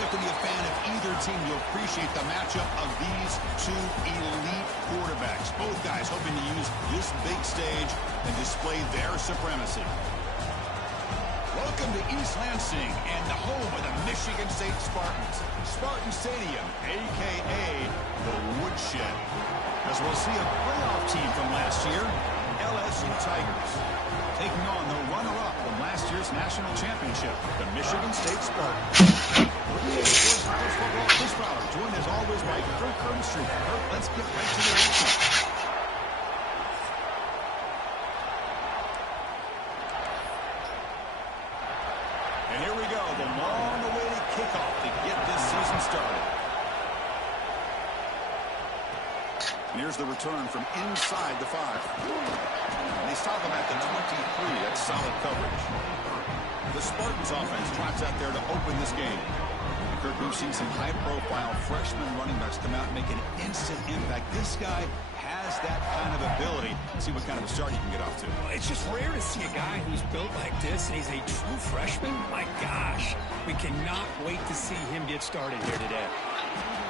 don't have to be a fan of either team to appreciate the matchup of these two elite quarterbacks. Both guys hoping to use this big stage and display their supremacy. Welcome to East Lansing and the home of the Michigan State Spartans. Spartan Stadium, a.k.a. the Woodshed. As we'll see a playoff team from last year, LSU Tigers, taking on the runner-up from last year's national championship, the Michigan State Spartans. We're Sports College Football this hour, joined as always by Kirk Herbstreit. Kirk, let's get right to the action. And here we go, the long-awaited kickoff to get this season started. And here's the return from inside the 5. And they stop him at the 23. That's solid coverage. The Spartans offense trots out there to open this game. Kirk, we've seen some high-profile freshman running backs come out and make an instant impact. This guy has that kind of ability. Let's see what kind of a start he can get off to. It's just rare to see a guy who's built like this, and he's a true freshman. My gosh, we cannot wait to see him get started here today.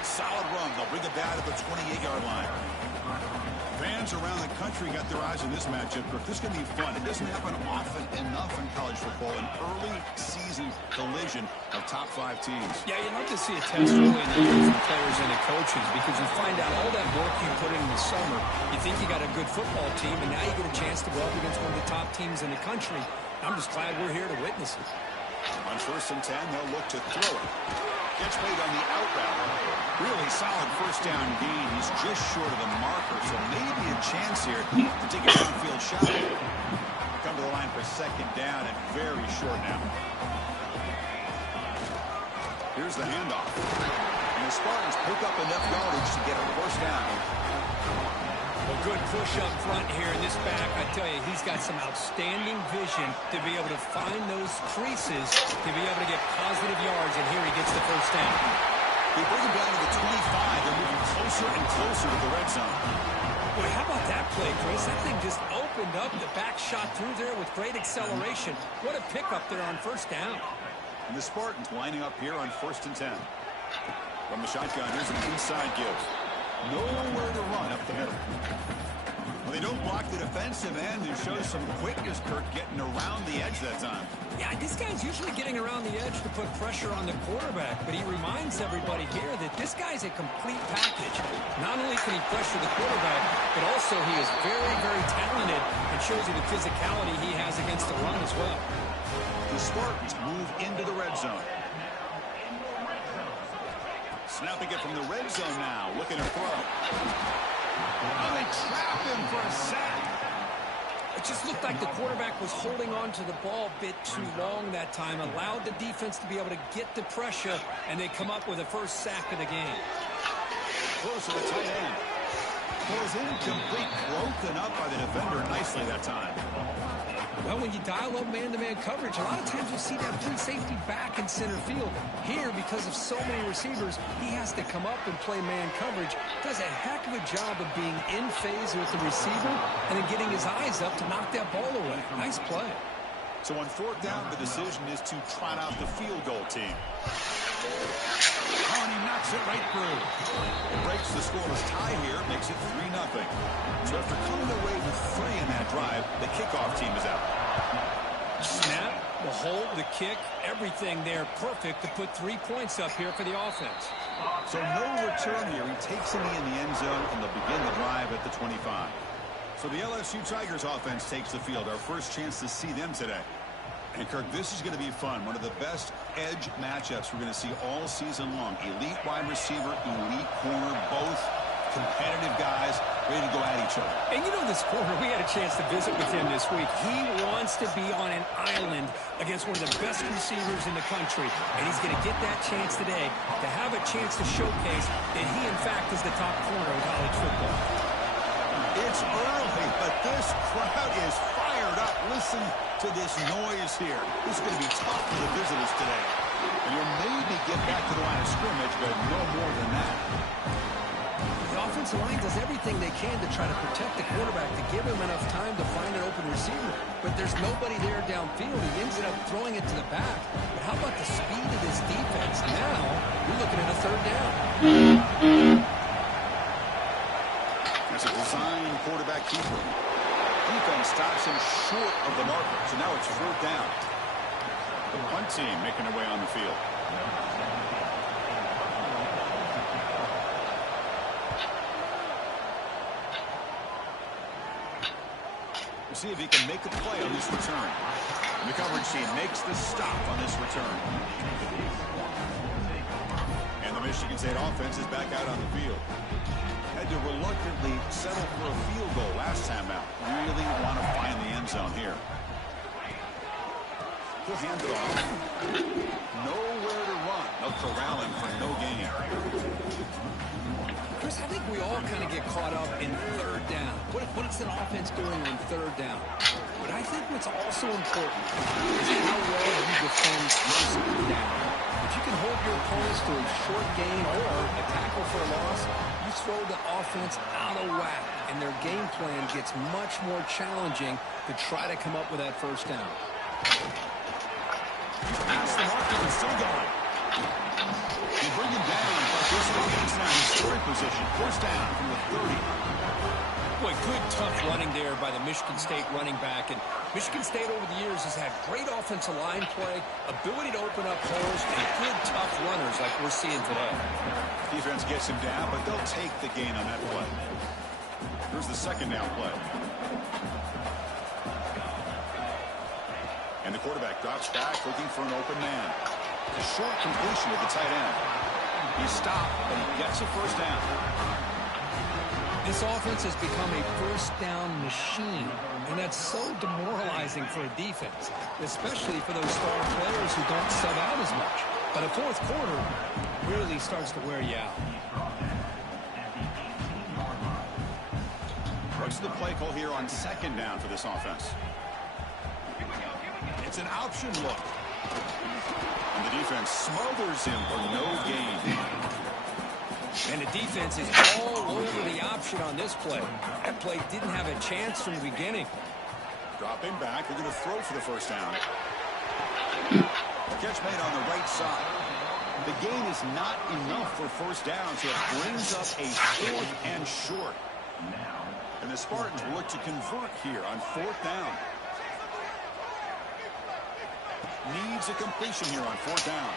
Solid run. They'll bring it down at the 28-yard line. Fans around the country got their eyes on this matchup. This is going to be fun. It doesn't happen often enough in college football. An early season collision of top 5 teams. Yeah, you love to see a test early in the year for players and the coaches because you find out all that work you put in the summer. You think you got a good football team, and now you get a chance to go up against one of the top teams in the country. I'm just glad we're here to witness it. On 1st and 10, they'll look to throw it. Gets made on the out route. Really solid first down gain. He's just short of the marker, so maybe a chance here to take a downfield shot. Come to the line for 2nd down and very short now. Here's the handoff. And the Spartans pick up enough yardage to get a 1st down. A good push up front here in this back. I tell you, he's got some outstanding vision to be able to find those creases, to be able to get positive yards, and here he gets the 1st down. They bring him down to the 25. They're moving closer and closer to the red zone. Boy, how about that play, Chris? That thing just opened up. The back shot through there with great acceleration. What a pickup there on 1st down. And the Spartans lining up here on 1st and 10. From the shotgun, here's an inside give. Nowhere to run up the middle. Well, they don't block the defensive end and show some quickness, Kirk, getting around the edge that time. Yeah, this guy's usually getting around the edge to put pressure on the quarterback, but he reminds everybody here that this guy's a complete package. Not only can he pressure the quarterback, but also he is very, very talented and shows you the physicality he has against the run as well. The Spartans move into the red zone. Snapping it from the red zone now, looking to throw. Oh, they trapped him for a sack. It just looked like the quarterback was holding on to the ball a bit too long that time, allowed the defense to be able to get the pressure, and they come up with a 1st sack of the game. Close to the tight end. Goes incomplete, broken up by the defender nicely that time. Well, when you dial up man-to-man coverage, a lot of times you'll see that free safety back in center field. Here, because of so many receivers, he has to come up and play man coverage. Does a heck of a job of being in phase with the receiver and then getting his eyes up to knock that ball away. Nice play. So on 4th down, the decision is to trot out the field goal team. Oh, and he knocks it right through. It breaks the scoreless tie here, makes it 3-0. So after coming away with 3 in that drive, the kickoff team is out. Snap, the hold, the kick, everything there perfect to put 3 points up here for the offense. So no return here. He takes it in the end zone, and they'll begin the drive at the 25. So the LSU Tigers offense takes the field. Our first chance to see them today. And, Kirk, this is going to be fun. One of the best edge matchups we're going to see all season long. Elite wide receiver, elite corner, both competitive guys ready to go at each other. And you know this corner, we had a chance to visit with him this week. He wants to be on an island against one of the best receivers in the country. And he's going to get that chance today to have a chance to showcase that he, in fact, is the top corner in college football. It's early, but this crowd is fired up. Listen to this noise here. This is going to be tough for the visitors today. You'll maybe get back to the line of scrimmage, but no more than that. The offensive line does everything they can to try to protect the quarterback, to give him enough time to find an open receiver. But there's nobody there downfield. He ends up throwing it to the back. But how about the speed of this defense? Now third down. That's a design quarterback keeper. Defense stops him short of the marker, so now it's fourth down. The punt team making their way on the field. We'll see if he can make a play on this return. And the coverage team makes the stop on this return. And the Michigan State offense is back out on the field. Had to reluctantly settle for a field goal last time out. Really want to find the end zone here. He'll hand it off. Nowhere to run. No corralling for no gain. Chris, I think we all kind of get caught up in third down. What is an offense doing on third down? But I think what's also important is how well you defend first down. If you can hold your opponents to a short gain or a tackle for a loss, you throw the offense out of whack, and their game plan gets much more challenging to try to come up with that first down. Past the marker and still going. They bring him down, but this is now in scoring position. First down from the 30. Boy, good tough running there by the Michigan State running back. And Michigan State over the years has had great offensive line play, ability to open up holes, and good tough runners like we're seeing today. Defense gets him down, but they'll take the gain on that play. Here's the second down play. And the quarterback drops back looking for an open man. A short completion with the tight end. He stopped, but he gets a first down. This offense has become a first down machine, and that's so demoralizing for a defense, especially for those star players who don't sub out as much. But a fourth quarter really starts to wear you out. What's the play call here on second down for this offense? It's an option look. And the defense smothers him for no gain. And the defense is all over the option on this play. That play didn't have a chance from the beginning. Dropping back, they're going to throw for the first down. Catch made on the right side. The gain is not enough for first down, so it brings up a fourth and short. And the Spartans will look to convert here on fourth down. Needs a completion here on fourth down.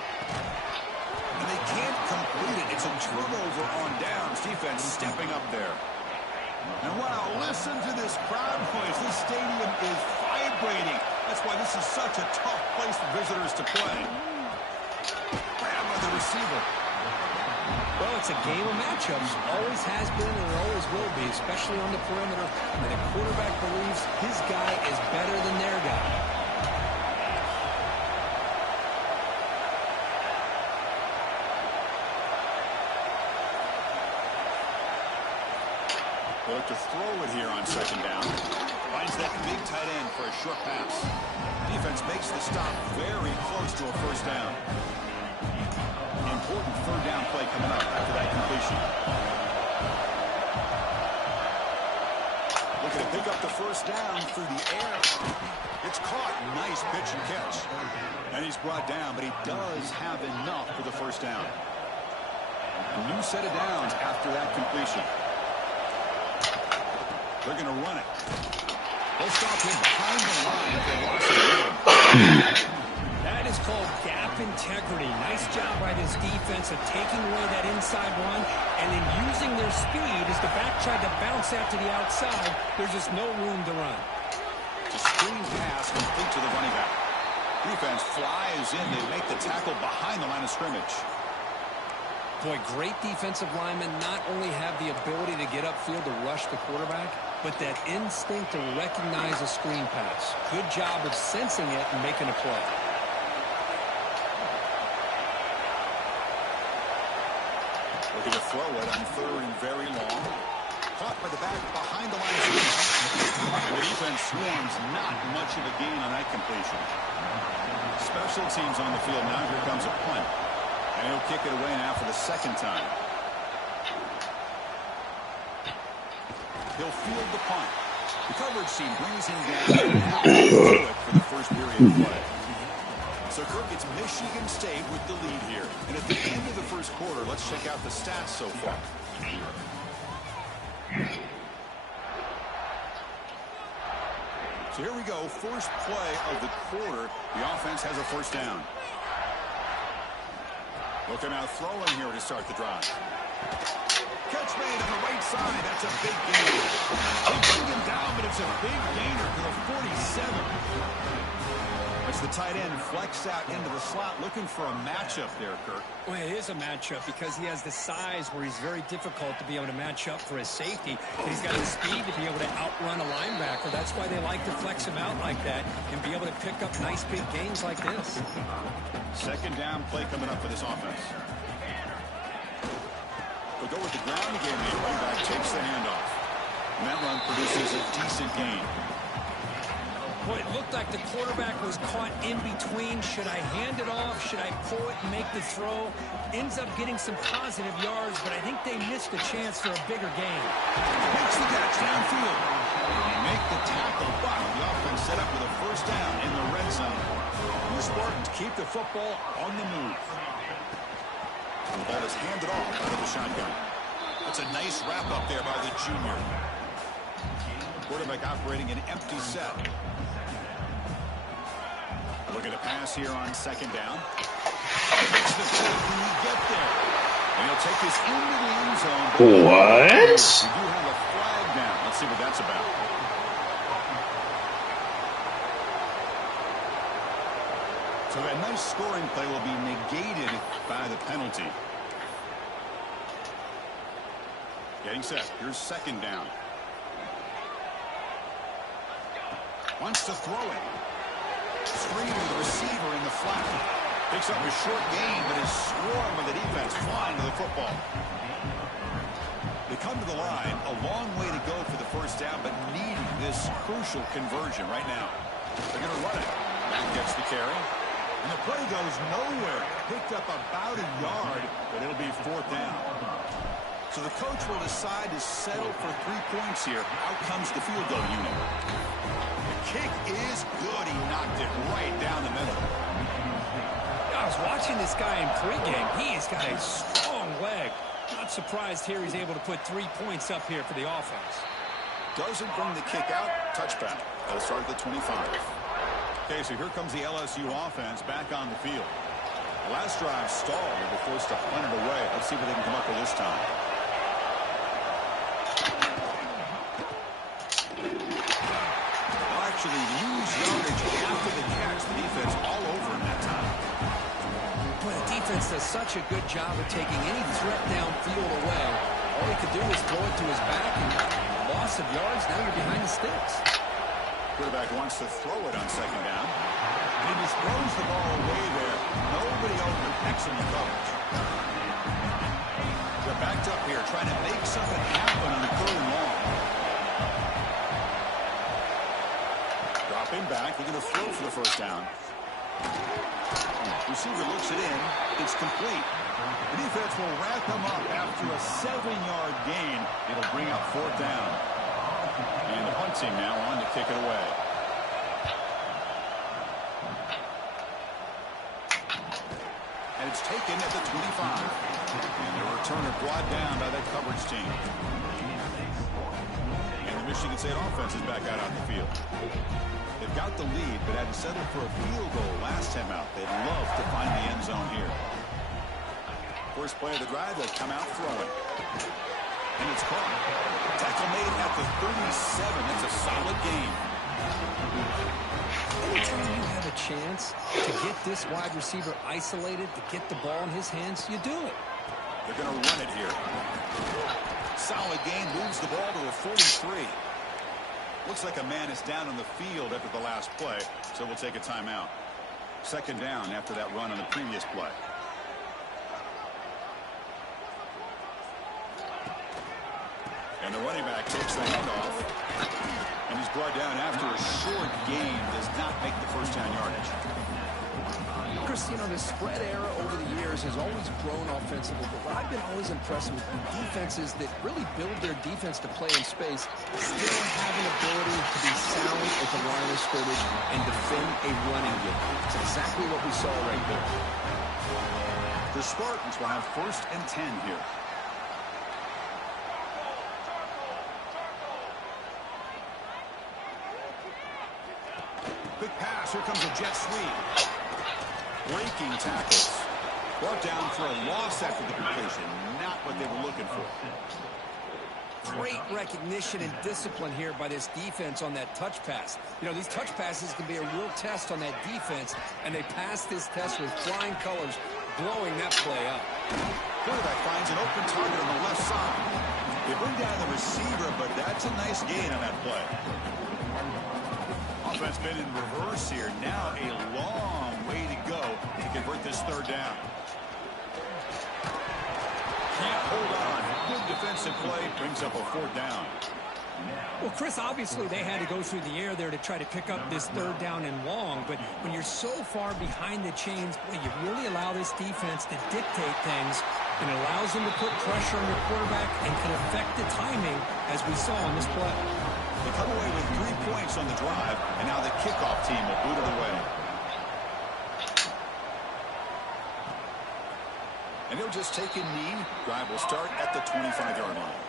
And they can't complete it. It's a turnover on downs. Defense stepping up there. And wow, listen to this crowd noise. This stadium is vibrating. That's why this is such a tough place for visitors to play. Grab by the receiver. Well, it's a game of matchups. Always has been and it always will be, especially on the perimeter. And the quarterback believes his guy is better than their guy. They look to throw it here on second down. Finds that big tight end for a short pass. Defense makes the stop very close to a first down. Important third down play coming up after that completion. Looking to pick up the first down through the air. It's caught. Nice pitch and catch. And he's brought down, but he does have enough for the first down. A new set of downs after that completion. They're going to run it. They'll stop him behind the line for loss of rhythm. That is called gap integrity. Nice job by this defense of taking away that inside run and then using their speed as the back tried to bounce out to the outside. There's just no room to run. It's a screen pass complete to the running back. Defense flies in. They make the tackle behind the line of scrimmage. Boy, great defensive linemen not only have the ability to get upfield to rush the quarterback, but that instinct to recognize a screen pass. Good job of sensing it and making a play. Looking to throw it on third and very long. Caught by the back behind the line of scrimmage. And the defense swarms not much of a gain on that completion. Special teams on the field now. Here comes a punt. And he'll kick it away now for the second time. He'll field the punt. The coverage team brings him down for the first period of play. So, Kirk, it's Michigan State with the lead here. And at the end of the first first quarter. Let's check out the stats so far. So here we go. First play of the quarter. The offense has a first down. Looking out throwing here to start the drive. Catch made on the right side. That's a big gain. They bring him down, but it's a big gainer to the 47. As the tight end flex out into the slot, looking for a matchup there, Kirk. Well, it is a matchup because he has the size where he's very difficult to be able to match up for his safety. He's got the speed to be able to outrun a linebacker. That's why they like to flex him out like that and be able to pick up nice big gains like this. Second down play coming up for this offense. We'll go with the ground game. The running back takes the handoff. And that run produces a decent gain. Boy, it looked like the quarterback was caught in between. Should I hand it off? Should I pull it and make the throw? Ends up getting some positive yards, but I think they missed a chance for a bigger gain. Makes the catch downfield. Make the tackle, but the offense set up with a first down in the red zone. The Spartans keep the football on the move. The ball is handed off out of the shotgun. That's a nice wrap up there by the junior. Quarterback operating an empty set. Look at a pass here on second down. It's the play. Can he get there? And he'll take this into the end zone. What? We do have a flag down. Let's see what that's about. So that nice scoring play will be negated by the penalty. Getting set. Here's second down. Wants to throw it. Screen to the receiver in the flat. Picks up a short gain, but is swarmed by the defense flying to the football. They come to the line. A long way to go for the first down, but needing this crucial conversion right now. They're going to run it. That gets the carry. And the play goes nowhere. Picked up about a yard, but it'll be fourth down. So the coach will decide to settle for 3 points here. Out comes the field goal unit. The kick is good. He knocked it right down the middle. I was watching this guy in pregame. He's got a strong leg. Not surprised here he's able to put 3 points up here for the offense. Doesn't bring the kick out. Touchback. They'll start at the 25. Okay, so here comes the LSU offense back on the field. The last drive stalled. They were forced to punt it away. Let's see what they can come up with this time. Actually lose yardage after the catch. The defense all over him that time. Boy, the defense does such a good job of taking any threat downfield away. All he could do was throw it to his back, and loss of yards, now you're behind the sticks. Quarterback wants to throw it on second down. And he just throws the ball away there. Nobody open. Excellent coverage. They're backed up here trying to make something happen on the third and long. Dropping back. They're going to throw for the first down. Receiver looks it in. It's complete. The defense will wrap him up after a 7-yard gain. It'll bring up fourth down. And the punt team now on to kick it away. And it's taken at the 25. And the returner brought down by that coverage team. And the Michigan State offense is back out on the field. They've got the lead, but had to settle for a field goal last time out. They'd love to find the end zone here. First play of the drive, they'll come out throwing. And it's caught. Tackle made at the 37. That's a solid gain. Anytime you have a chance to get this wide receiver isolated, to get the ball in his hands, you do it. They're going to run it here. Solid gain, moves the ball to the 43. Looks like a man is down on the field after the last play, so we'll take a timeout. Second down after that run on the previous play. And the running back takes the handoff. And he's brought down after a short gain. Does not make the first down yardage. Chris, you know, the spread era over the years has always grown offensively, but what I've been always impressed with defenses that really build their defense to play in space still have an ability to be sound at the line of scrimmage and defend a running game. It's exactly what we saw right there. The The Spartans will have 1st and 10 here. Quick pass. Here comes a jet sweep. Breaking tackles. Brought down for a loss after the completion. Not what they were looking for. Great recognition and discipline here by this defense on that touch pass. You know, these touch passes can be a real test on that defense, and they passed this test with flying colors, blowing that play up. Quarterback finds an open target on the left side. They bring down the receiver, but that's a nice gain on that play. Offense been in reverse here. Now a long way to go to convert this 3rd down. Can't hold on. Good defensive play brings up a 4th down. Well, Chris, obviously they had to go through the air there to try to pick up this 3rd down and long, but when you're so far behind the chains, boy, you really allow this defense to dictate things, and it allows them to put pressure on your quarterback and can affect the timing, as we saw on this play. They come away with 3 points on the drive, and now the kickoff team will boot it away. And he'll just take a knee. Drive will start at the 25-yard line.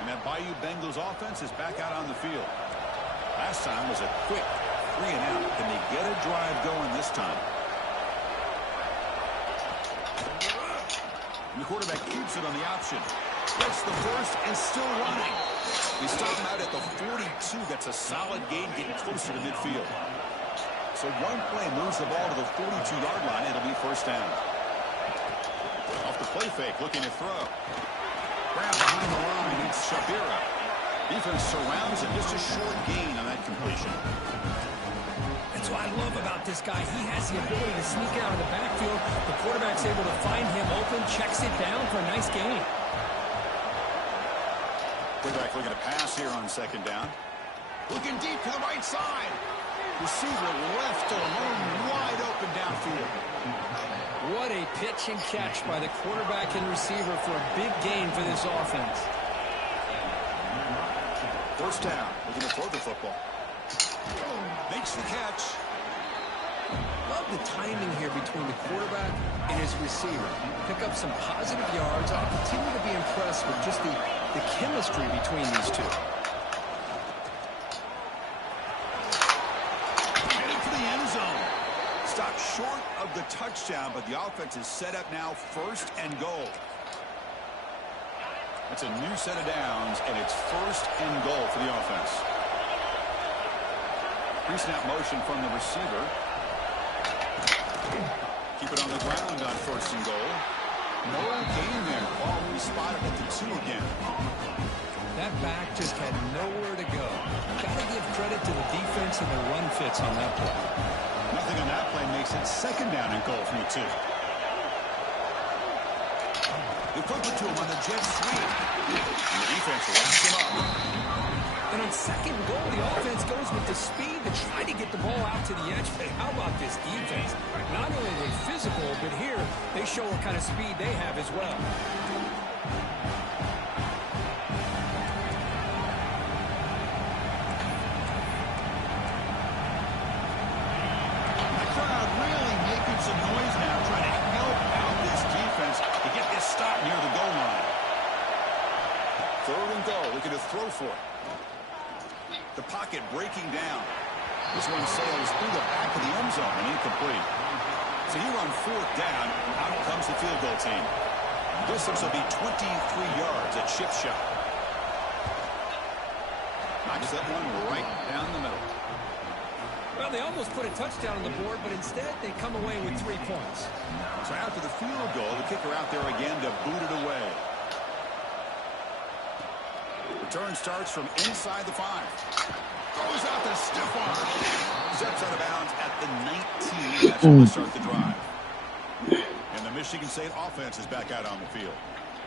And that Bayou Bengals offense is back out on the field. Last time was a quick 3-and-out. Can they get a drive going this time? And the quarterback keeps it on the option. Gets the first and still running. He stopped him out at the 42. That's a solid gain, getting closer to midfield. So one play moves the ball to the 42-yard line. It'll be 1st down. Off the play fake, looking to throw. Grab behind the line. It's Shabira. Defense surrounds him. Just a short gain on that completion. That's what I love about this guy. He has the ability to sneak out of the backfield. The quarterback's able to find him open, checks it down for a nice gain. Quarterback looking to pass here on 2nd down. Looking deep to the right side. Receiver left alone, wide open downfield. What a pitch and catch by the quarterback and receiver for a big gain for this offense. 1st down. Looking to throw the football. Makes the catch. Love the timing here between the quarterback and his receiver. Pick up some positive yards. I'll continue to be impressed with just the chemistry between these two. Heading for the end zone. Stopped short of the touchdown, but the offense is set up now 1st and goal. It's a new set of downs, and it's 1st and goal for the offense. Pre-snap motion from the receiver. Keep it on the ground on 1st and goal. No gain there. Ball spotted at the 2 again. That back just had nowhere to go. Got to give credit to the defense and the run fits on that play. Nothing on that play makes it 2nd down and goal from the 2. They flip it to him on the jet sweep. And the defense wraps him up. And on 2nd goal, the offense goes with the speed to try to get the ball out to the edge. But how about this defense? Not only are they physical, but here they show what kind of speed they have as well. The crowd really making some noise now, trying to help out this defense to get this stop near the goal line. 3rd and goal, looking to throw for it. The pocket breaking down. This one sails through the back of the end zone and incomplete. So here on 4th down, out comes the field goal team. Distance will be 23 yards at chip shot. Knocks that one right down the middle. Well, they almost put a touchdown on the board, but instead they come away with 3 points. So after the field goal, the kicker out there again to boot it away. Return starts from inside the 5. Goes out the stiff arm. Steps out of bounds at the 19. That's going to start the drive. And the Michigan State offense is back out on the field.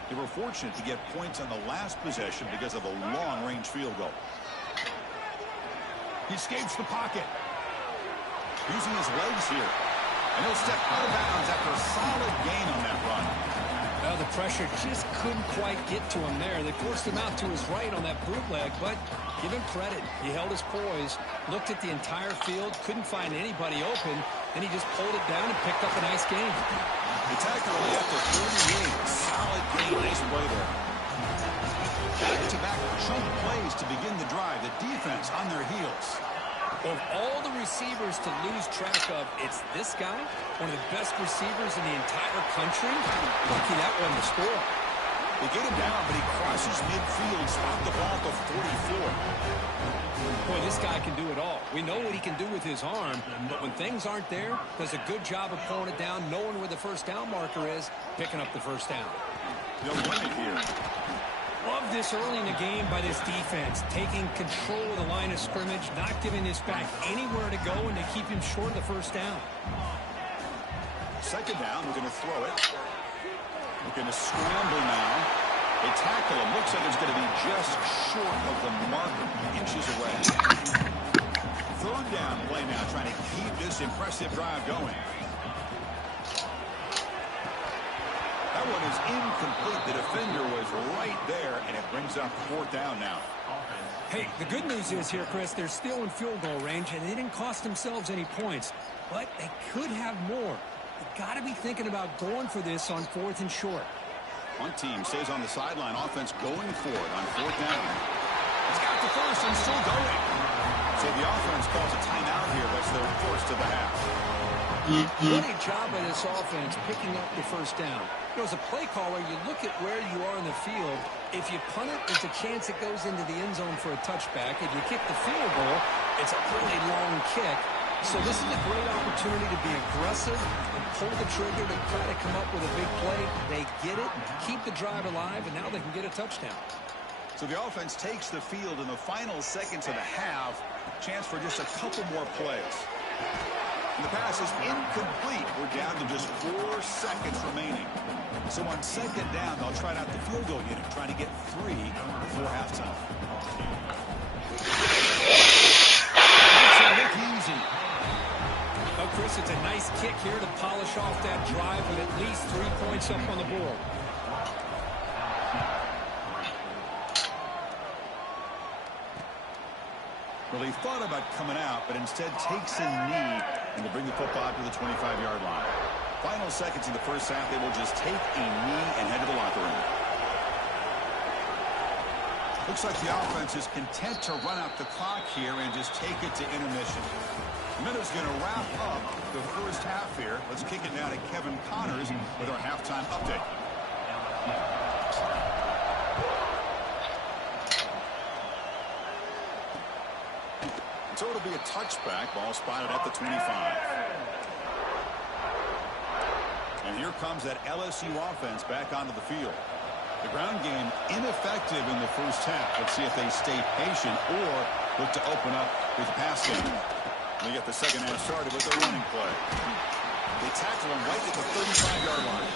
They were fortunate to get points on the last possession because of a long-range field goal. He escapes the pocket. Using his legs here. And he'll step out of bounds after a solid gain on that run. Well, the pressure just couldn't quite get to him there. They forced him out to his right on that bootleg, but give him credit. He held his poise, looked at the entire field, couldn't find anybody open, and he just pulled it down and picked up a nice gain. The tackle at the 38. Solid gain. Nice play there. Back-to-back chunk plays to begin the drive. The defense on their heels. Of all the receivers to lose track of, it's this guy, one of the best receivers in the entire country. Lucky that wasn't the score. They get him down, but he crosses midfield, spot the ball to 44. Boy, this guy can do it all. We know what he can do with his arm, but when things aren't there, does a good job of pulling it down, knowing where the first down marker is, picking up the first down. They'll win it here. Love this early in the game by this defense, taking control of the line of scrimmage, not giving this back anywhere to go, and to keep him short of the first down. Second down, we're going to throw it. We're going to scramble now. They tackle him. Looks like it's going to be just short of the marker, inches away. Third down play now, trying to keep this impressive drive going. That one is incomplete. The defender was right there, and it brings up fourth down now. Hey, the good news is here, Chris, they're still in field goal range, and they didn't cost themselves any points. But they could have more. They've got to be thinking about going for this on fourth and short. One team stays on the sideline. Offense going for it on fourth down. It's got the first and still going. So the offense calls a timeout here. That's their first of the half. What a job by this offense picking up the first down. You know, as a play caller, you look at where you are in the field. If you punt it, there's a chance it goes into the end zone for a touchback. If you kick the field goal, it's a really long kick. So this is a great opportunity to be aggressive and pull the trigger to try to come up with a big play. They get it, keep the drive alive, and now they can get a touchdown. So the offense takes the field in the final seconds of the half. Chance for just a couple more plays. And the pass is incomplete. We're down to just 4 seconds remaining. So on second down, they'll try out the field goal unit, trying to get 3 before halftime. Makes it look easy. Oh, Chris, it's a nice kick here to polish off that drive with at least 3 points up on the board. Well, he thought about coming out, but instead takes a knee and to bring the football out to the 25-yard line. Final seconds in the first half, they will just take a knee and head to the locker room. Looks like the offense is content to run out the clock here and just take it to intermission. Minutes going to wrap up the first half here. Let's kick it now to Kevin Connors with our halftime update. So it'll be a touchback. Ball spotted at the 25. And here comes that LSU offense back onto the field. The ground game ineffective in the first half. Let's see if they stay patient or look to open up with the pass game. They get the second half started with their running play. They tackle him right at the 35-yard line.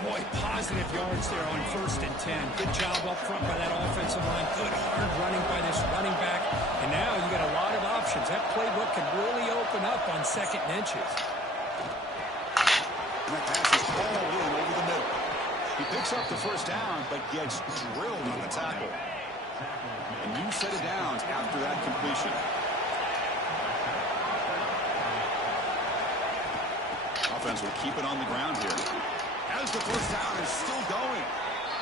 Boy, positive yards there on 1st and 10. Good job up front by that offensive line. Good hard running by this running back. And now you got a lot of options. That playbook can really open up on 2nd and inches. And that pass is all in over the middle. He picks up the first down, but gets drilled on the tackle. And new set of downs after that completion. Offense will keep it on the ground here. As the first down is still going.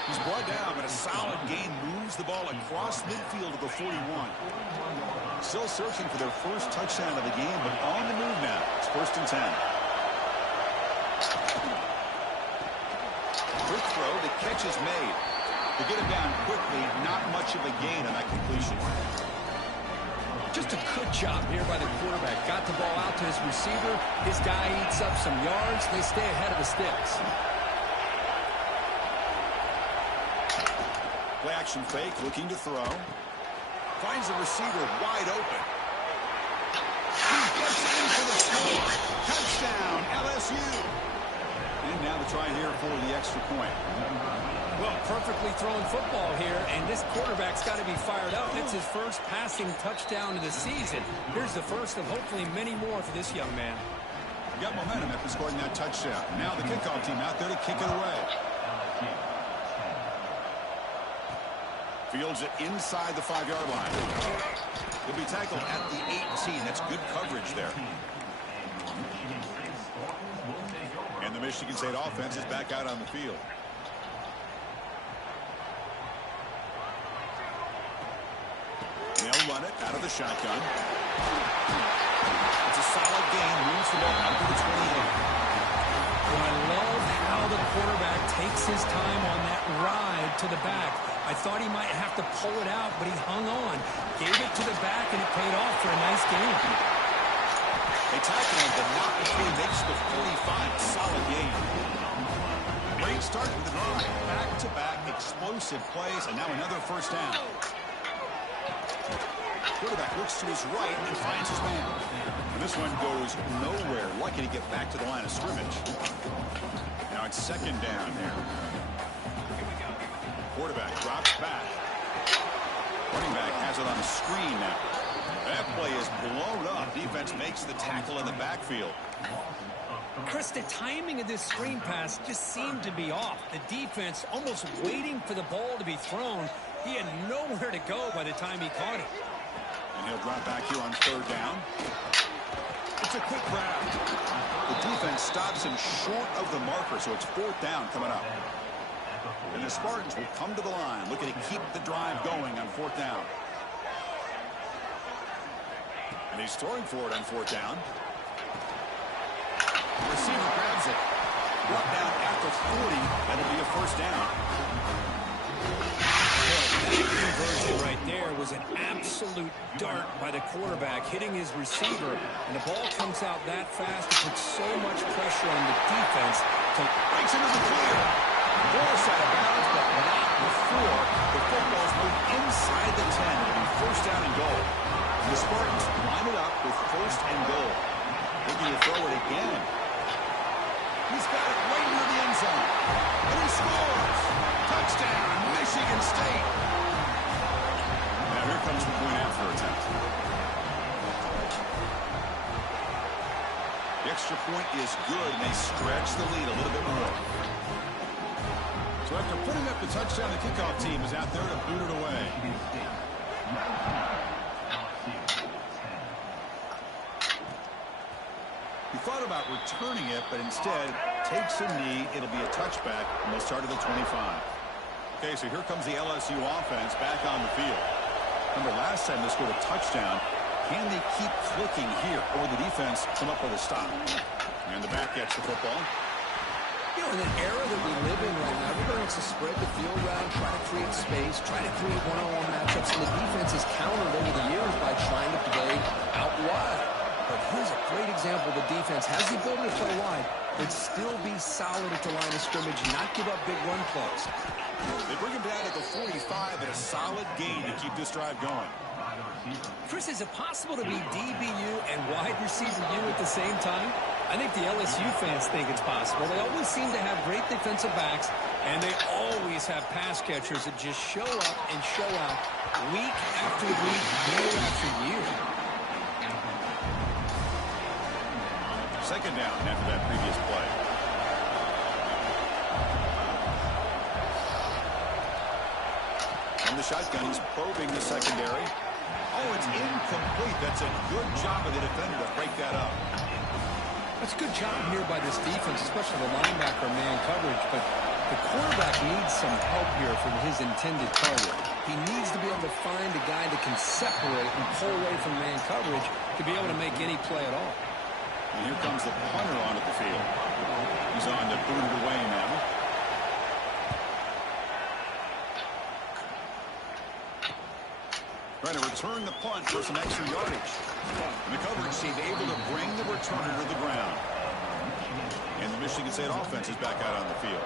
He's brought down, but a solid gain moves the ball across midfield to the 41. Still searching for their first touchdown of the game, but on the move now. It's 1st and 10. Quick throw, the catch is made. To get it down quickly, not much of a gain on that completion. Just a good job here by the quarterback. Got the ball out to his receiver. His guy eats up some yards. They stay ahead of the sticks. Play action fake, looking to throw. Finds the receiver wide open. He gets in for the score. Touchdown, LSU. And now the try here for the extra point. Well, perfectly thrown football here, and this quarterback's got to be fired up. It's his first passing touchdown of the season. Here's the first of hopefully many more for this young man. Got momentum after scoring that touchdown. Now the kickoff team out there to kick it away. Fields it inside the 5-yard line. He'll be tackled at the 18. That's good coverage there. the Michigan State offense is back out on the field. They'll run it out of the shotgun. It's a solid gain. Moves the ball out to the 28. Well, I love how the quarterback takes his time on that ride to the back. I thought he might have to pull it out, but he hung on. Gave it to the back, and it paid off for a nice gain. They tackle him, but not before he makes the 45. Solid gain. Great start to the drive. Back-to-back explosive plays, and now another first down. Quarterback looks to his right and finds his man. And this one goes nowhere. Lucky to get back to the line of scrimmage. Now it's second down there. Quarterback drops back. Running back has it on the screen now. That play is blown up. Defense makes the tackle in the backfield. Chris, the timing of this screen pass just seemed to be off. The defense almost waiting for the ball to be thrown. He had nowhere to go by the time he caught it. And he'll drop back here on third down. It's a quick grab. The defense stops him short of the marker, so it's fourth down coming up. And the Spartans will come to the line, looking to keep the drive going on fourth down. And he's throwing for it on fourth down. The receiver grabs it. Brought down at the 40. That'll be a first down. That conversion right there was an absolute dart by the quarterback, hitting his receiver, and the ball comes out that fast. It puts so much pressure on the defense. Breaks into the clear. Force out of bounds, but not before the football's moved inside the 10. It'll be first down and goal. The Spartans line it up with first and goal. Looking to throw it again. He's got it right near the end zone. And he scores. Touchdown, Michigan State. Now here comes the point after attempt. The extra point is good, and they stretch the lead a little bit more. So after putting up the touchdown, the kickoff team is out there to boot it away. He thought about returning it, but instead takes a knee. It'll be a touchback, and they'll start at the 25. Okay, so here comes the LSU offense back on the field. Remember, last time they scored a touchdown. Can they keep clicking here, or the defense come up with a stop? And the back gets the football. You know, in an era that we live in right now, everybody wants to spread the field around, try to create space, try to create one-on-one matchups, and the defense has countered over the years by trying to play out wide. But here's a great example. The defense has the ability to play wide, but still be solid at the line of scrimmage, not give up big run plays. They bring him down at the 45 and a solid gain to keep this drive going. Chris, is it possible to be DBU and wide receiver U at the same time? I think the LSU fans think it's possible. They always seem to have great defensive backs, and they always have pass catchers that just show up and show out week after week, year after year. Second down after that previous play. From the shotgun, he's probing the secondary. Oh, it's incomplete. That's a good job of the defender to break that up. That's a good job here by this defense, especially the linebacker man coverage, but the quarterback needs some help here from his intended target. He needs to be able to find a guy that can separate and pull away from man coverage to be able to make any play at all. And here comes the punter onto the field. He's on to boot it away now. Trying to return the punt for some extra yardage. And the coverage team able to bring the returner to the ground. And the Michigan State offense is back out on the field.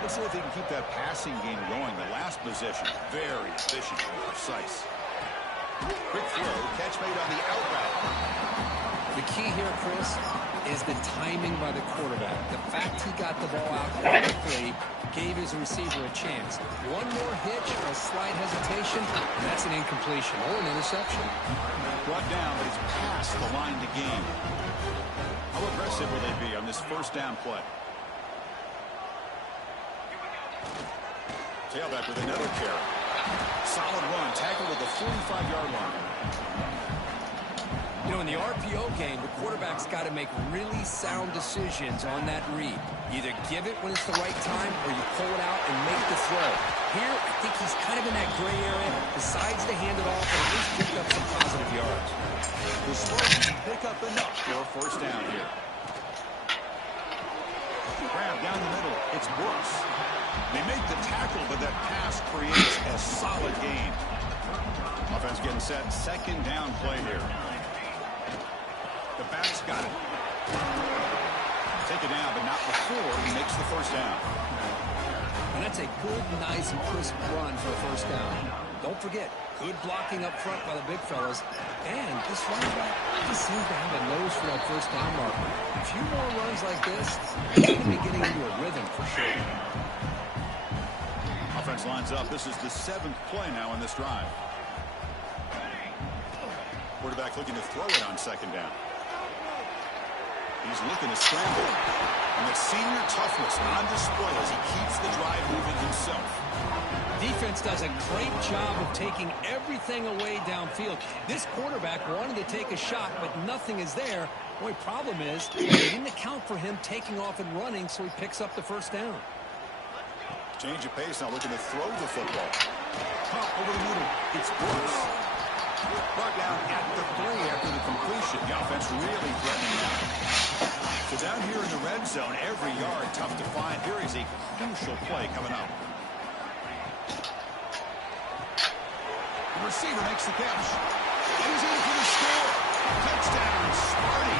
Let's see if they can keep that passing game going. The last possession, very efficient and precise. Quick throw, catch made on the out route. The key here, Chris, is the timing by the quarterback. The fact he got the ball out quickly gave his receiver a chance. One more hitch or a slight hesitation, and that's an incompletion or an interception. Brought down, but he's past the line to gain. How aggressive will they be on this first down play? Tailback with another carry. Solid run, tackled at the 45-yard line. You know, in the RPO game, the quarterback's got to make really sound decisions on that read. Either give it when it's the right time or you pull it out and make the throw. Here, I think he's kind of in that gray area, decides to hand it off and at least pick up some positive yards. The Spartans pick up enough for a first down here. Grab down the middle. It's Brooks. They make the tackle, but that pass creates a solid gain. Offense getting set. Second down play here. The back's got it. Take it down, but not before he makes the first down. And that's a good, nice, crisp run for a first down. Don't forget, good blocking up front by the big fellas. And this running back just seems to have a nose for that first down marker. A few more runs like this, he's going to be getting into a rhythm for sure. Offense lines up. This is the 7th play now in this drive. Quarterback looking to throw it on second down. He's looking to scramble. And the senior toughness on display as he keeps the drive moving himself. Defense does a great job of taking everything away downfield. This quarterback wanted to take a shot, but nothing is there. The only problem is they didn't account for him taking off and running, so he picks up the first down. Change of pace now, looking to throw the football. Pump over the middle. It's Brooks. Brought down at the 3 after the completion. The offense really threatening now. So down here in the red zone, every yard tough to find. Here is a crucial play coming up. The receiver makes the catch. And he's in for the score. Touchdown, Sparty.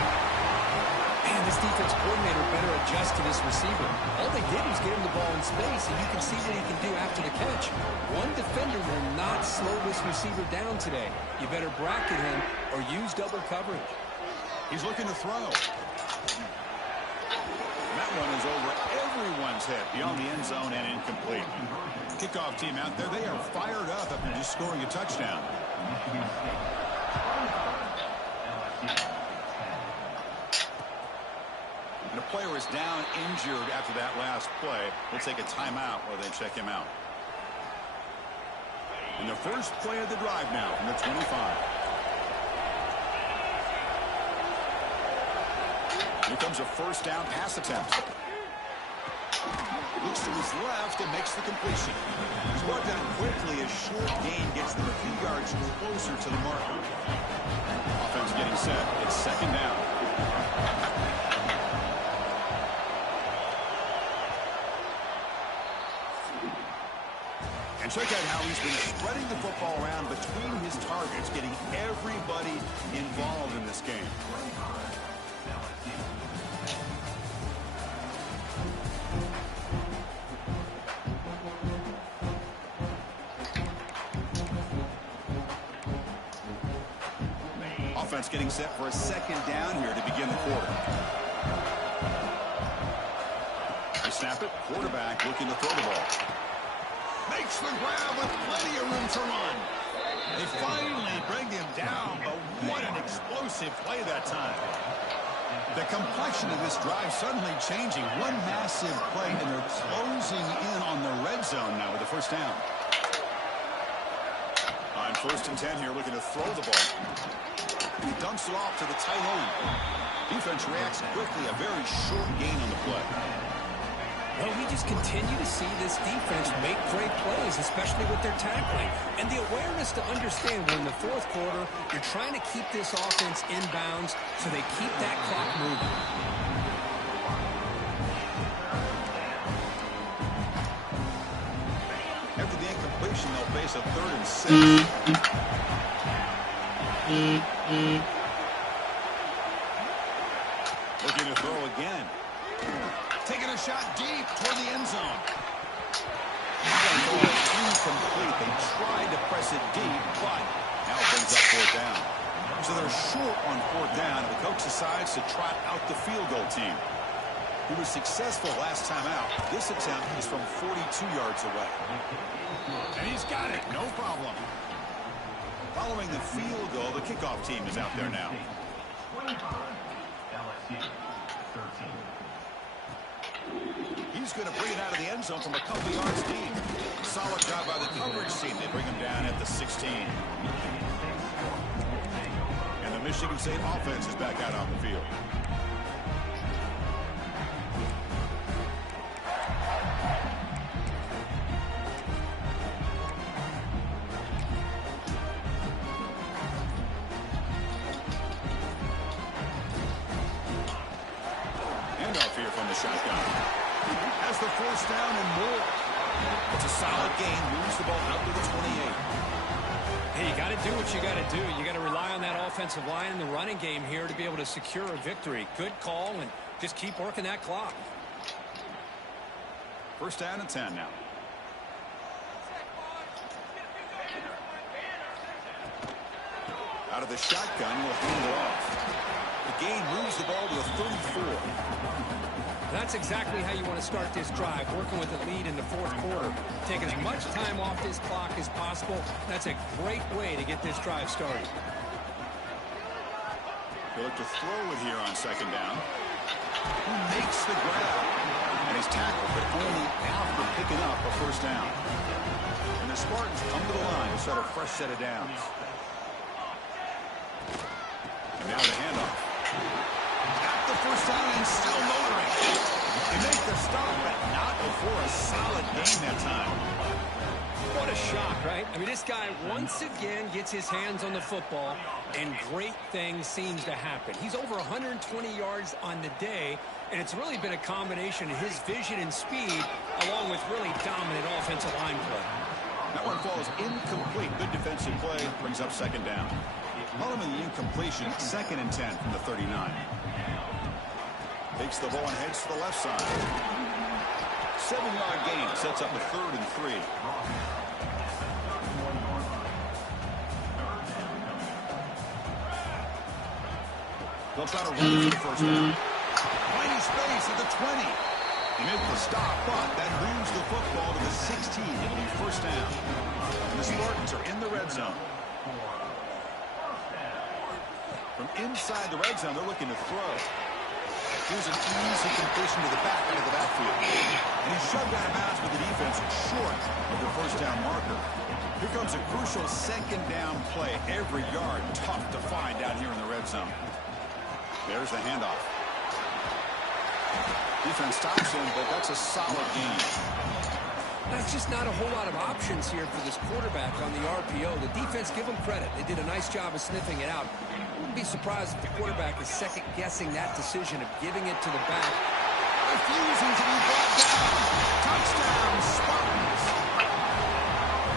Man, this defense coordinator better adjust to this receiver. All they did was get him the ball in space, and you can see what he can do after the catch. One defender will not slow this receiver down today. You better bracket him or use double coverage. He's looking to throw. That one is over everyone's head beyond the end zone and incomplete. Kickoff team out there, they are fired up after just scoring a touchdown. And a player is down injured after that last play. We'll take a timeout while they check him out. And the first play of the drive now from the 25. Here comes a first down pass attempt. Looks to his left and makes the completion. He's brought down quickly as short gain gets them a few yards closer to the marker. Offense getting set. It's second down. And check out how he's been spreading the football around between his targets, getting everybody involved in this game. Offense getting set for a second down here to begin the quarter. They snap it. Quarterback looking to throw the ball. Makes the grab with plenty of room to run. They finally bring him down, but what an explosive play that time. The complexion of this drive suddenly changing. One massive play, and they're closing in on the red zone now with the first down. On 1st and 10 here, looking to throw the ball. He dumps it off to the tight end. Defense reacts quickly, a very short gain on the play. Well, we just continue to see this defense make great plays, especially with their tackling. And the awareness to understand when in the 4th quarter, you're trying to keep this offense in bounds so they keep that clock moving. After the incompletion, they'll face a 3rd and 6. Looking to throw again. Taking a shot deep toward the end zone. Incomplete. They tried to press it deep, but now it brings up 4th down. So they're short on 4th down, and the coach decides to trot out the field goal team. He was successful last time out. This attempt is from 42 yards away. And he's got it. No problem. Following the field goal, the kickoff team is out there now. LSU, 13. He's going to bring it out of the end zone from a couple yards deep. Solid job by the coverage team. They bring him down at the 16. And the The Michigan State offense is back out on the field. Handoff here from the shotgun. Has the first down and more. It's a solid gain. Moves the ball out to the 28. Hey, you got to do what you got to do. You got to rely on that offensive line in the running game here to be able to secure a victory. Good call, and just keep working that clock. First down and 10 now. Out of the shotgun, will hand it off. The gain moves the ball to the 34. That's exactly how you want to start this drive, working with the lead in the fourth quarter. Take as much time off this clock as possible. That's a great way to get this drive started. He'll look to throw it here on second down. He makes the grab. And he's tackled, but only after picking up a first down. And the Spartans come to the line to start a fresh set of downs. And now the handoff. Got the first down and still motoring. They make the stop, but not before a solid gain that time. What a shock, right? I mean, this guy once again gets his hands on the football, and great things seems to happen. He's over 120 yards on the day, and it's really been a combination of his vision and speed, along with really dominant offensive line play. That one falls incomplete. Good defensive play. Brings up second down. Following the incompletion, second and 10 from the 39. Takes the ball and heads to the left side. 7-yard gain. Sets up a 3rd and 3. They'll try to run for the first down. Finding space at the 20. He made the stop, but that moves the football to the 16. It'll be first down. And the Spartans are in the red zone. From inside the red zone, they're looking to throw. Here's an easy completion to the back out of the backfield. And he's shoved out of bounds with the defense short of the first down marker. Here comes a crucial second down play. Every yard tough to find down here in the red zone. There's the handoff. Defense stops him, but that's a solid gain. That's just not a whole lot of options here for this quarterback on the RPO. The defense, give them credit. They did a nice job of sniffing it out. I wouldn't be surprised if the quarterback is second-guessing that decision of giving it to the back. Refusing to be brought down. Touchdown, Spartans.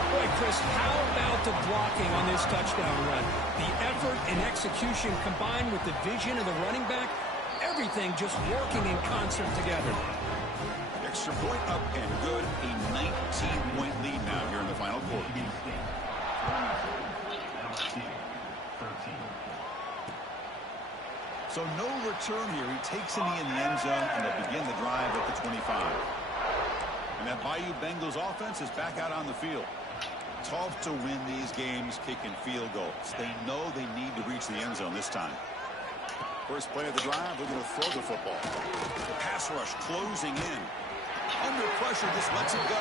Boy, Chris, how about the blocking on this touchdown run? The effort and execution combined with the vision of the running back, everything just working in concert together. Extra point up and good. A 19-point lead now here in the final quarter. So no return here. He takes it in the end zone, and they'll begin the drive at the 25. And that Bayou Bengals offense is back out on the field. Tough to win these games kicking field goals. They know they need to reach the end zone this time. First play of the drive, they're going to throw the football. The pass rush closing in. Under pressure, just lets it go.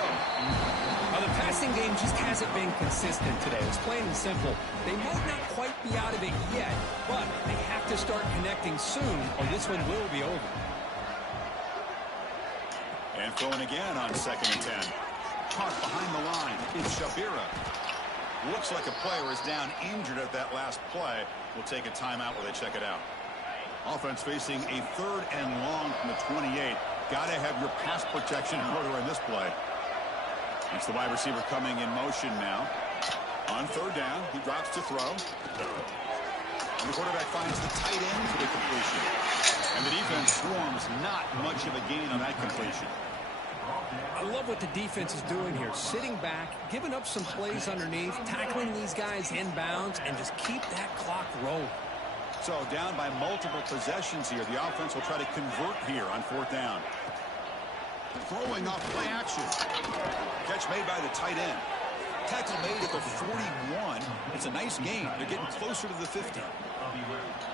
Now, the passing game just hasn't been consistent today. It's plain and simple. They might not quite be out of it yet, but they have to start connecting soon, or this one will be over. And throwing again on second and 10. Caught behind the line. It's Shabira. Looks like a player is down injured at that last play. We'll take a timeout while they check it out. Offense facing a 3rd and long from the 28. Got to have your pass protection in order in this play. It's the wide receiver coming in motion now. On 3rd down, he drops to throw. And the quarterback finds the tight end for the completion. And the defense swarms. Not much of a gain on that completion. I love what the defense is doing here. Sitting back, giving up some plays underneath, tackling these guys inbounds, and just keep that clock rolling. So down by multiple possessions here. The offense will try to convert here on 4th down. Throwing off play action. Catch made by the tight end. Tackle made at the 41. It's a nice gain. They're getting closer to the 50.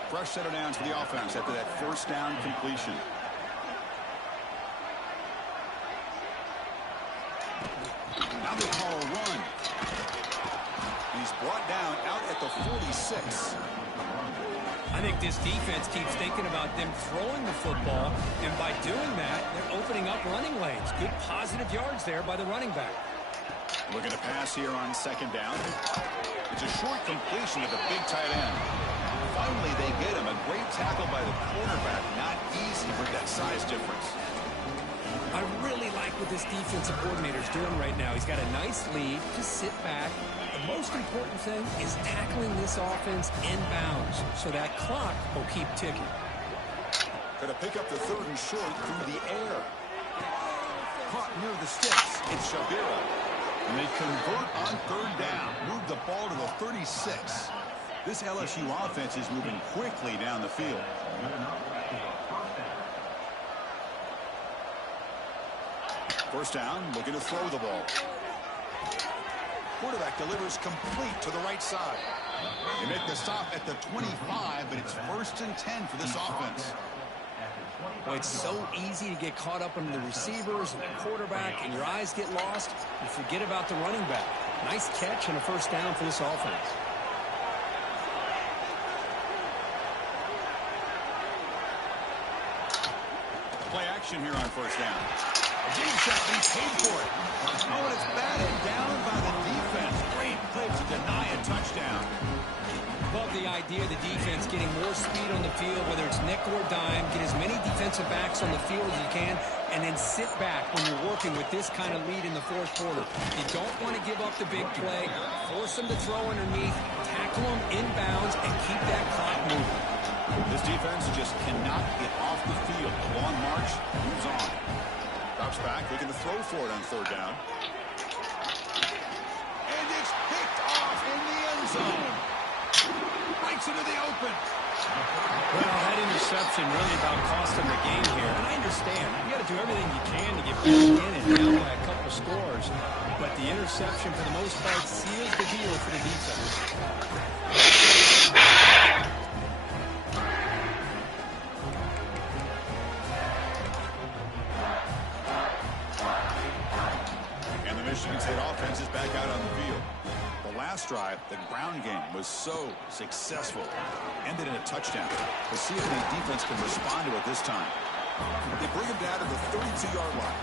Fresh set of downs for the offense after that first down completion. Now they call a run. He's brought down out at the 46. I think this defense keeps thinking about them throwing the football, and by doing that, they're opening up running lanes. Good positive yards there by the running back. Looking to pass here on second down. It's a short completion to the big tight end. Finally, they get him. A great tackle by the quarterback. Not easy with that size difference. I really like what this defensive coordinator is doing right now. He's got a nice lead. Just sit back. The most important thing is tackling this offense inbounds so that clock will keep ticking. Going to pick up the third and short through the air. Caught near the sticks. It's Shabira. And they convert on third down. Move the ball to the 36. This LSU offense is moving quickly down the field. First down, looking to throw the ball. Quarterback delivers complete to the right side. They make the stop at the 25, but it's 1st and 10 for this offense. Well, it's so easy to get caught up in the receivers and the quarterback, and your eyes get lost. You forget about the running back. Nice catch and a first down for this offense. Play action here on first down. A deep shot, and he paid for it. Oh, and it's batted down by the defense. Great play to deny a touchdown. Love the idea of the defense getting more speed on the field, whether it's nickel or dime. Get as many defensive backs on the field as you can, and then sit back when you're working with this kind of lead in the fourth quarter. You don't want to give up the big play. Force them to throw underneath, tackle them inbounds, and keep that clock moving. This defense just cannot get off the field. The long march moves on. Drops back, looking to throw for it on third down. And it's picked off in the end zone. Breaks into the open. Well, that interception really about cost them the game here. And I understand. You got to do everything you can to get back in and down by a couple scores. But the interception, for the most part, seals the deal for the defense. Michigan State offense is back out on the field. The last drive, the ground game, was so successful. Ended in a touchdown. We'll see if the defense can respond to it this time. They bring him down to the 32-yard line.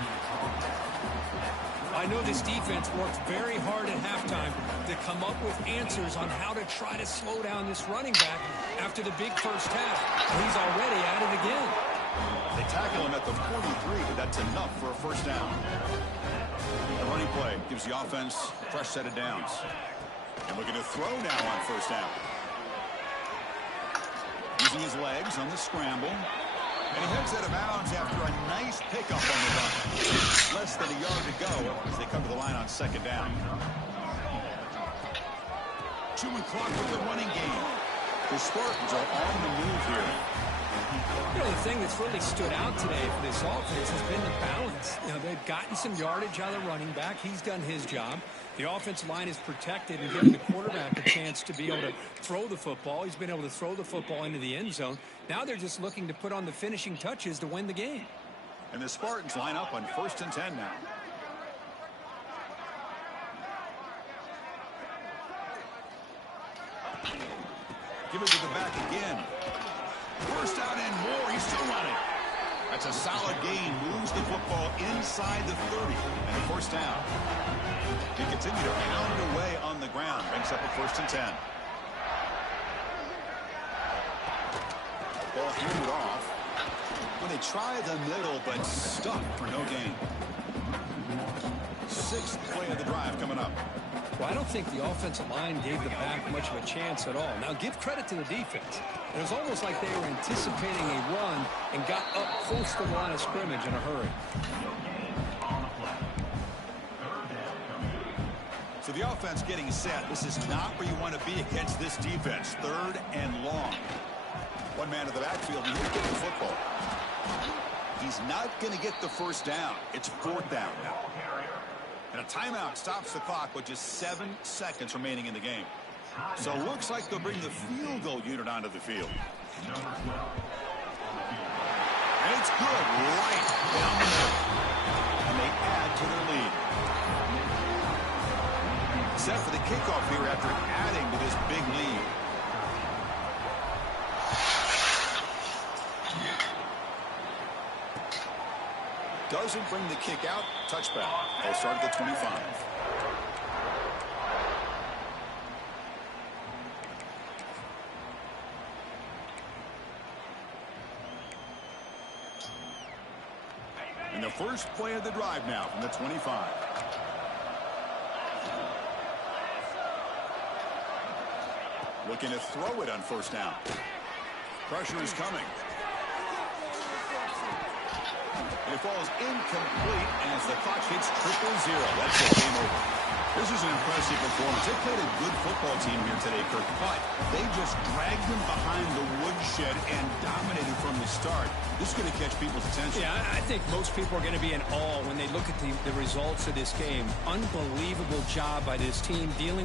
I know this defense worked very hard at halftime to come up with answers on how to try to slow down this running back after the big first half. He's already at it again. They tackle him at the 43, but that's enough for a first down. The running play gives the offense a fresh set of downs. And looking to throw now on first down. Using his legs on the scramble. And he heads out of bounds after a nice pickup on the run. Less than a yard to go as they come to the line on second down. Chewing clock with the running game. The Spartans are on the move here. You know, the thing that's really stood out today for this offense has been the balance. You know, they've gotten some yardage out of the running back. He's done his job. The offensive line is protected and giving the quarterback a chance to be able to throw the football. He's been able to throw the football into the end zone. Now they're just looking to put on the finishing touches to win the game. And the Spartans line up on 1st and 10 now. Give it to the back again. First down and more. He's still running. That's a solid gain. Moves the football inside the 30. And a first down. They continue to pound away on the ground. Brings up a 1st and 10. Ball handed off. When they try the middle, but stuck for no gain. 6th play of the drive coming up. Well, I don't think the offensive line gave the back much of a chance at all. Now, give credit to the defense. It was almost like they were anticipating a run and got up close to the line of scrimmage in a hurry. So the offense getting set. This is not where you want to be against this defense. 3rd and long. One man in the backfield, and he's getting the football. He's not going to get the first down. It's 4th down now. And a timeout stops the clock with just 7 seconds remaining in the game. So it looks like they'll bring the field goal unit onto the field. And it's good right down the middle. And they add to their lead. Set for the kickoff here after adding to this big lead. Doesn't bring the kick out. Touchback. They'll start at the 25. And the first play of the drive now from the 25. Looking to throw it on first down. Pressure is coming. It falls incomplete as the clock hits 0-0. That's the game over. This is an impressive performance. They played a good football team here today, Kirk, but they just dragged them behind the woodshed and dominated from the start. This is going to catch people's attention. Yeah, I think most people are going to be in awe when they look at the results of this game. Unbelievable job by this team dealing